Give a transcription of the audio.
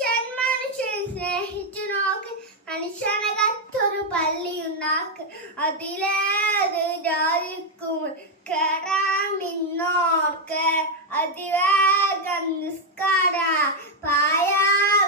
മനുഷ്യൻ സ്നേഹിച്ചു നോക്ക്. മനുഷ്യനകത്തൊരു പള്ളിയുണ്ടാക്ക്. അതിലേത് ജാതിക്കും കേറാമിന്നോർക്ക്. അതിവേഗം നിസ്കാര പായാ